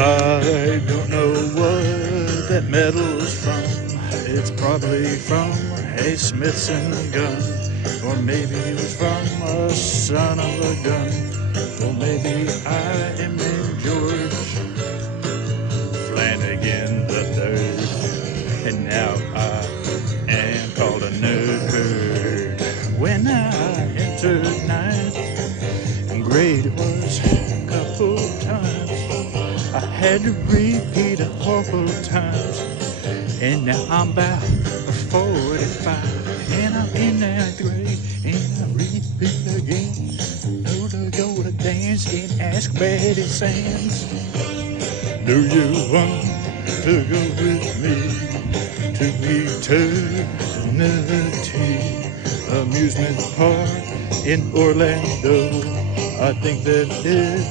I don't know what that metal's from. It's probably from a Smithson gun. Or maybe it was from a son of a gun. Or maybe I am in George Flanagan the third. And now I am called a nerd. When I entered ninth grade, it was a couple times. I had to repeat a couple times. And now I'm about 45. And I'm in ninth grade. And I repeat again. Know to go to dance and ask Betty Sands. Do you want to go with me to Eternity Amusement Park in Orlando? I think that it